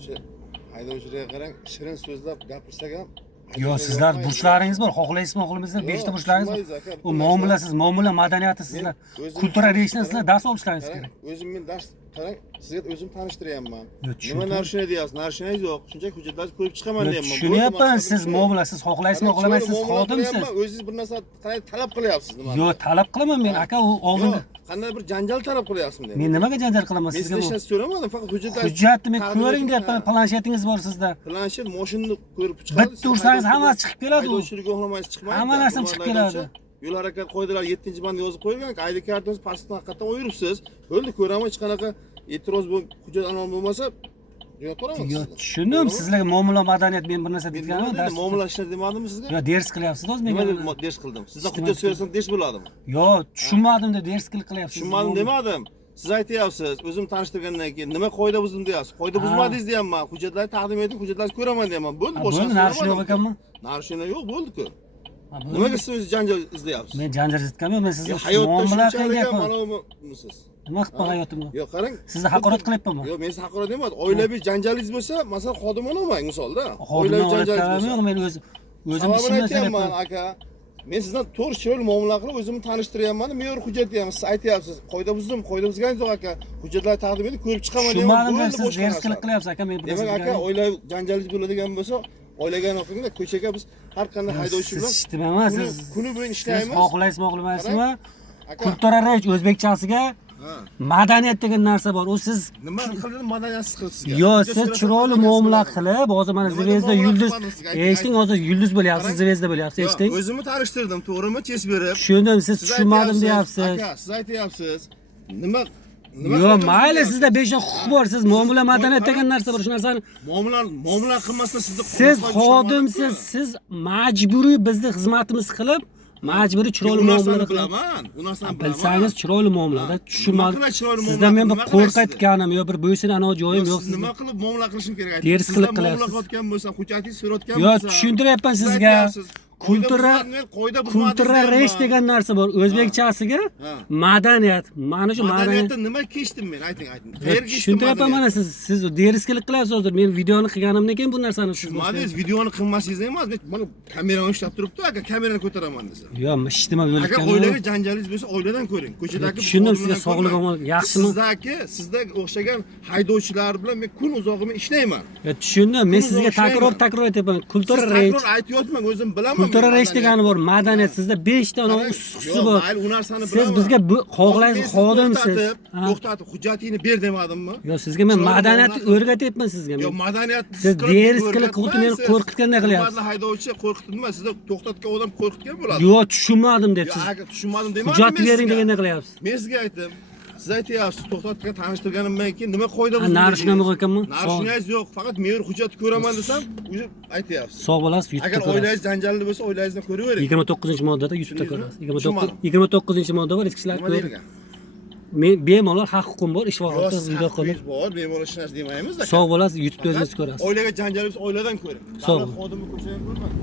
O'sha haydovchilarga qarang, shirin so'zlab gapirsak ham Yo, sizlar burchlaringiz bor. Xohlaysizmi, xohlaysizmi? 5 ta burchlaringiz bor. U muomalasiz, muomala madaniyati sizlar. Kultura rejasidan sizlar dars olishlaringiz kerak. O'zim men dars qarang, sizga o'zim tanishtiryapman. Yo, Nima narshina deyapsiz? Narshinangiz yo'q. Shunchaki hujjatlarni ko'rib chiqaman deyapman. Tushunyapman, siz muomalasiz, xohlaysizmi, xohlamaysiz, xodimsiz. O'zingiz bir narsa qanday talab qilyapsiz nima? Yo, talab qilaman men, aka, u oldinda. Qanday bir janjal talab qilyapsizmi deyapman. Men nimaga janjal qilaman Men sizga? sizdan hech so'ramadim, faqat hujjatlar. Hujjatni men ko'ring deyapman, planshetingiz bor sizda. Planshet mashinani ko'rib chiqadi. Bitta ursangiz hammasi chiqib keladi u. Haydovchilik guvohnomangiz chiqmaydi. Hamma narsam chiqib keladi. Yo'l harakat qoidalari 7-bandda yozib qo'yilgan, ID kartangiz pastdan haqiqatan o'yiribsiz. Bo'ldi, ko'raman hech qanaqa e'tiroz hujjat anon bo'lmasa, yo'q ko'raman. Yo, tushundim, sizlarga muomala madaniyat men bir narsa deganman. Muomala ishlar demadimmi sizga? Yo, ders qilyapsiz o'zi menga. Nima ders qildim? Sizdan hujjat so'rasam ders bo'ladimi? Yo, tushunmadim deb ders qilyapsiz. Tushunmadim demadim. Siz aytyapsiz, o'zim tanishtirgandan keyin nima qoida buzdim deyapsiz. Qoida buzmadingiz deyapman. Hujjatlarni taqdim eting, hujjatlarni ko'raman deyapman. Bo'ldi, boshqa narsa narsa yo'q ekanmi? Narshina yo'q, bo'ldi-ku. Nimaga siz o'zingiz janjal izlayapsiz? Men janjal izlayapman, men sizga hayotda muomala shunchalik qilyapman. ma'lumsiz. Nima qilib hayotimga? Yo'q, qarang. Sizni haqorat qilyapmanmi? Yo'q, men sizni haqorat demadim. Oilaviy janjalingiz bo'lsa, masalan, xodimona olmang misolda. Oilaviy janjalingiz bo'lsa. Yo'q, men o'zim ishimni aytyapman, aka. Men sizdan to'g'ri chiroyli muomala qilib o'zimni tanishtiryapman. Me'yor hujjat deyapman. Siz aytyapsiz, qoida buzdim, qoida buzganingiz yo'q, aka. Hujjatlarni taqdim eting, ko'rib chiqaman deyapman. Tushunmadim, siz ders qilyapsiz, aka. Men demak, aka, oilaviy janjalingiz bo'ladigan bo'lsa, oilaga o'qingda, ko'chaga biz har qanday haydovchi bilan eshitdiman, siz kuni bo'yi ishlaymiz. Xohlaysizmi, xohlamaysizmi? Kultura rech o'zbekchasiga madaniyat degan narsa bor. U siz nima qildim, madaniyatsiz qilib sizga. Yo, siz chiroyli muomala qilib, hozir mana Zvezda yulduz, eshiting hozir yulduz bo'lyapsiz, Zvezda bo'lyapsiz, eshiting. O'zimni tanishtirdim, to'g'rimi? Ches berib. Tushundim, siz tushunmadim deyapsiz. Aka, siz aytyapsiz. Nima Yo, mayli, sizda besha huquq bor. Siz muomala madaniyat degan narsa bor. Shu narsani muomala qilmasdan siz xodimsiz, siz majburiy bizni xizmatimiz qilib, majburiy chiroyli muomala qilaman. U narsani bilaman. Bilsangiz chiroyli muomalada tushunmadim. Sizdan men bir qo'rqayotganim yo bir bo'ysin anavi joyim yo'q. Siz nima qilib muomala qilishim kerak? Ders qilib qilyapsiz. Muomala qilayotgan bo'lsa, hujjatingiz so'rayotgan bo'lsa. bo'lsa. Yo, tushuntiryapman sizga. Kultura rech degan narsa bor. O'zbekchasiga madaniyat. Mana shu madaniyatda nima kechdim men? Ayting. Qayerga kechdim? Tushuntiryapman mana siz derskilik qilyapsiz hozir. Men videoni qilganimdan keyin bu narsani tushunmadingiz. Videoni qilmasangiz emas, mana kamerani ushlab turibdi, aka kamerani ko'taraman desa. Yo, eshitdim o'lib aka, oilaga janjalingiz bo'lsa, oiladan ko'ring. Ko'chadagi tushundim, sizga sog'lig'im yaxshimi? Sizdagi o'xshagan haydovchilar bilan men kun uzog'imi ishlayman. Yo, tushundim. Men sizga takror aytyapman. Kultura rech. Takror aytyapman, o'zim bilaman. Kultura rech degani bor, madaniyat. Sizda 5 ta ustusi bor. Mayli, u narsani siz bizga xohlaysiz, xodimsiz. To'xtatib, hujjatingni ber demadimmi? Yo, sizga men madaniyatni o'rgatyapman sizga. Yo, madaniyat siz derskilik qilib meni qo'rqitganday qilyapsiz. Hurmatli haydovchi, qo'rqitdimmi? Sizni to'xtatgan odam qo'rqitgan bo'ladi. Yo, tushunmadim debsiz. Yo, aka, tushunmadim demadimmi? Hujjat bering deganda qilyapsiz. Men sizga aytdim. Siz aytyapsiz, to'xtatgan tanishtirganimdan keyin nima qoida buzdim? Narshina yo'q ekanmi? Narshinangiz yo'q, faqat me'yor hujjatni ko'raman desam, o'zi aytyapsiz. Sog' bo'lasiz, YouTube'da ko'rasiz. Agar oilangiz janjalli bo'lsa, oilangizdan ko'ravering. 29-moddada YouTube'da ko'rasiz. 29-modda bor, eskishlar ko'ring. Men bemalol haq-huquqim bor, ish vaqtida video qilib. Bor, bemalol hech narsa demaymiz-da. Sog' bo'lasiz, YouTube'da o'zingiz ko'rasiz. Oilaga janjal bo'lsa, oiladan ko'ring. Davlat xodimi ko'chaga ko'rmang.